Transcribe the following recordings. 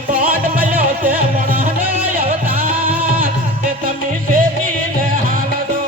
મોડ મળ્યો તે મોણનો અવતાર તે તમે શેરીને હાલ દો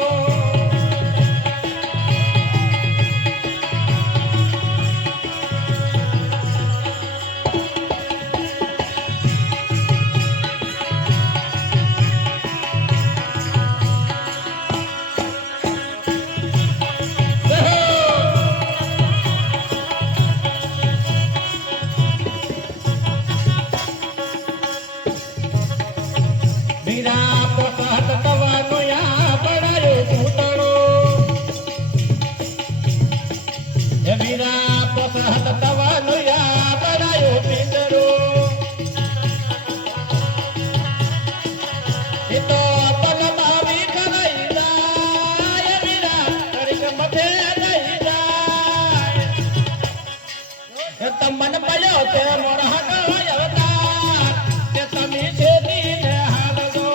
મન પડ્યો તે મોરહનો અવતાર તે તમે શેરીને હાલ દો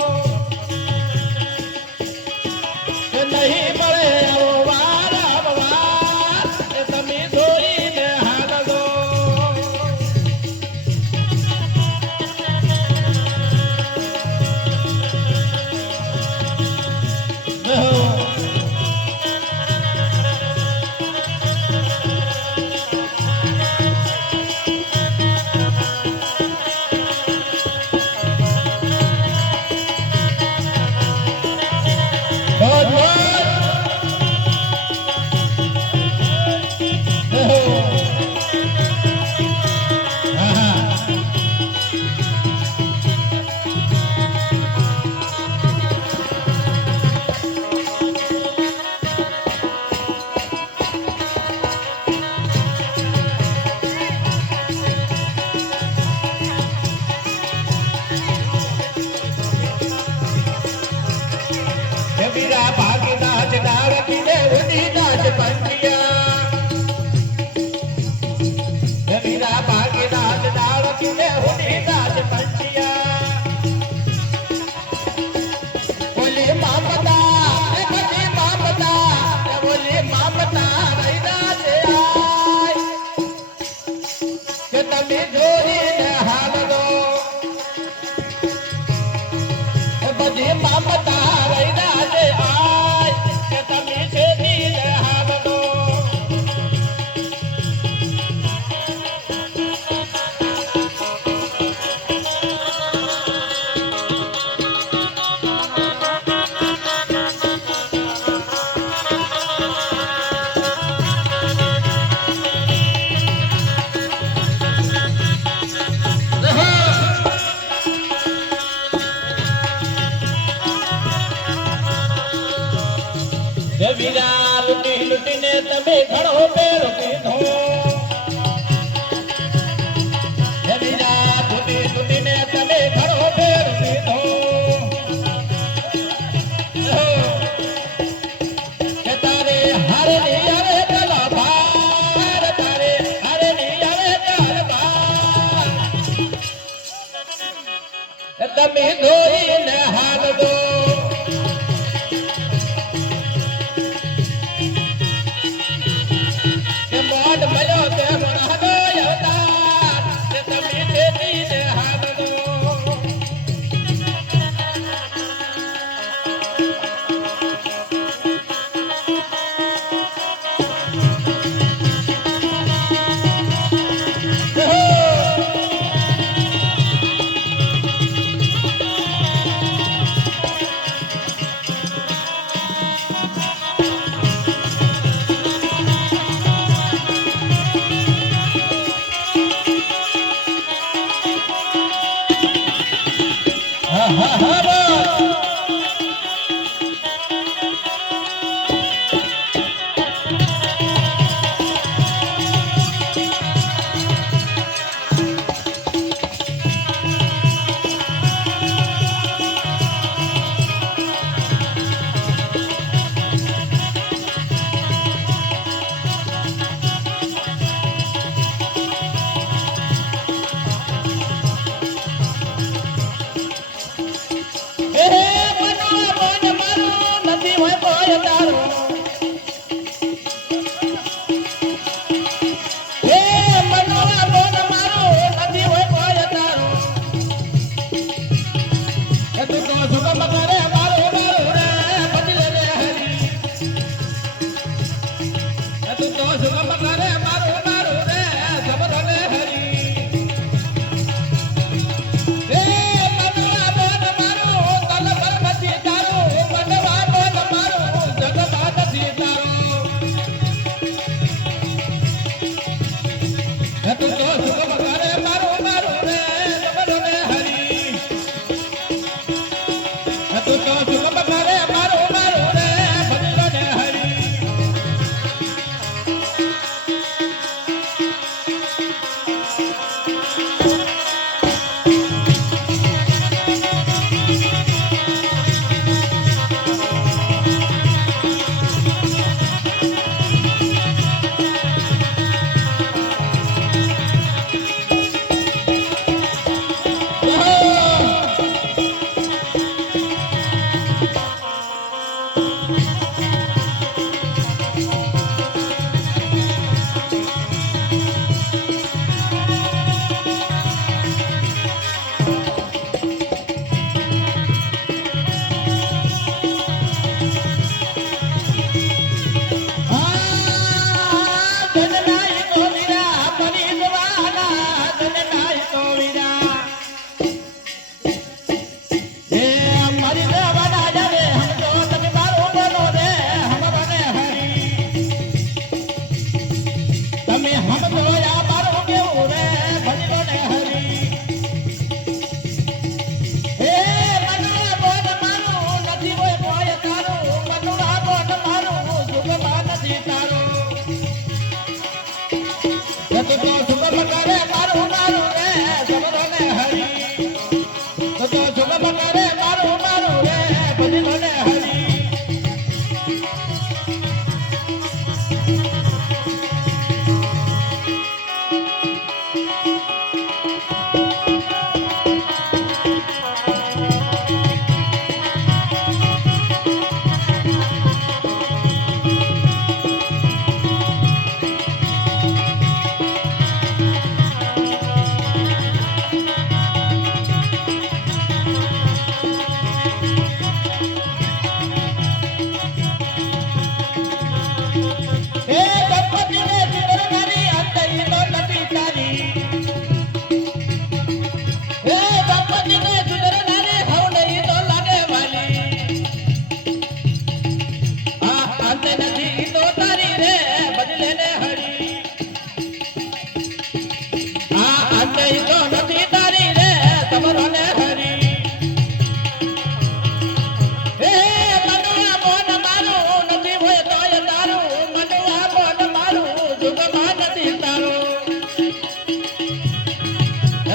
તે નહીં મળે આવો વાર અવવાર તે તમે છોડીને હાલ દો ભાગીદાસ ડાળ પીને ઉડીદાસ પંચિયા વીરા ભાગીદાસ ડાળ પીને ઉડીદાસ પંચિયા બોલી મામતા બધી મામતા બોલી મામતા રહીના છે આય કે તમે જોઈને હાલ દો બધી મામતા રહીના છે આય કે તમે છેદીને હાલ દો વીરા લૂટી લૂટીને તમે ઘણો પેરો પીધો વીરા લૂટી લૂટીને તમે ઘણો પેરો પીધો કે તારે હારની આવે તલા ભાર તારે હારની આવે તલ ભાર તમે ધોઈને હાલ દો મોડ મળ્યો તે મોરહનો અવતાર તે તમે શેરીને હાલ દો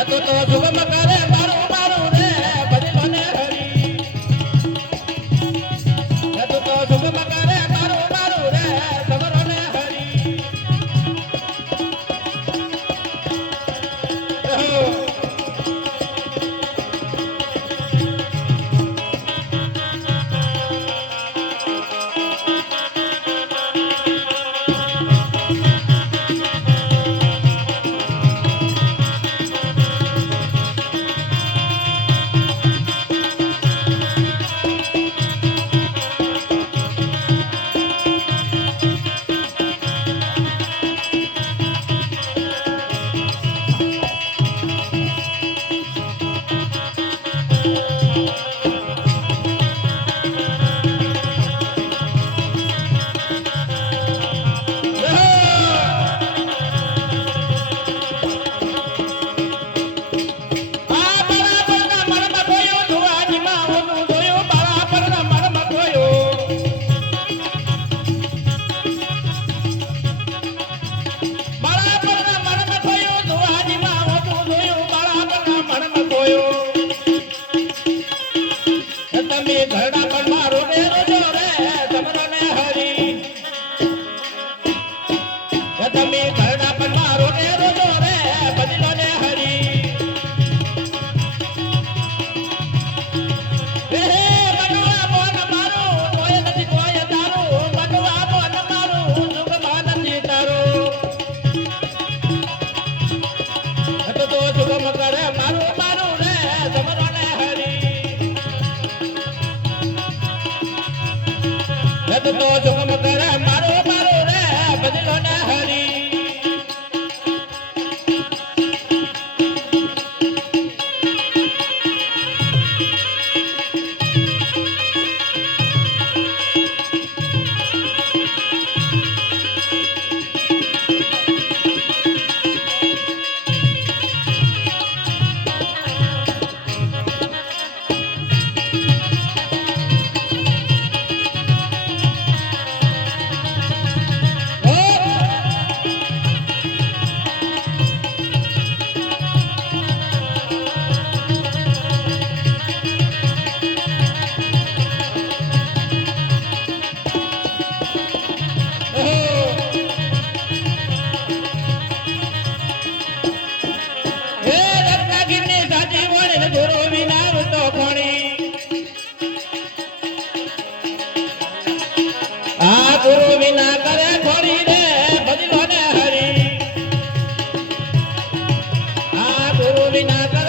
તો સુગમ કરે મારું મારું રે ભજનો ને હરી તો સુગમ કરે મારું મારું રે સમરો ને હરી તમે ઘરડા પણ મારો રે રોજો રે સમરો ને હરી તમે ઘરડા પણ મારો રે રોજો રે ભજનો ને હરી મનવા મોન મારું કોઈ નથી કોઈ તારું મનવા મોન મારું સુગમાં નથી તારું તો સુગમ કરે મારું મારું રે સમરો ને હરી તો સુગમ કરે મારો મારો રે ભજનો ને હરી ગુરુ વિના તો કોણી આ ગુરુ વિના કરે ખોરી રે ભજનો ને હરી આ ગુરુ વિના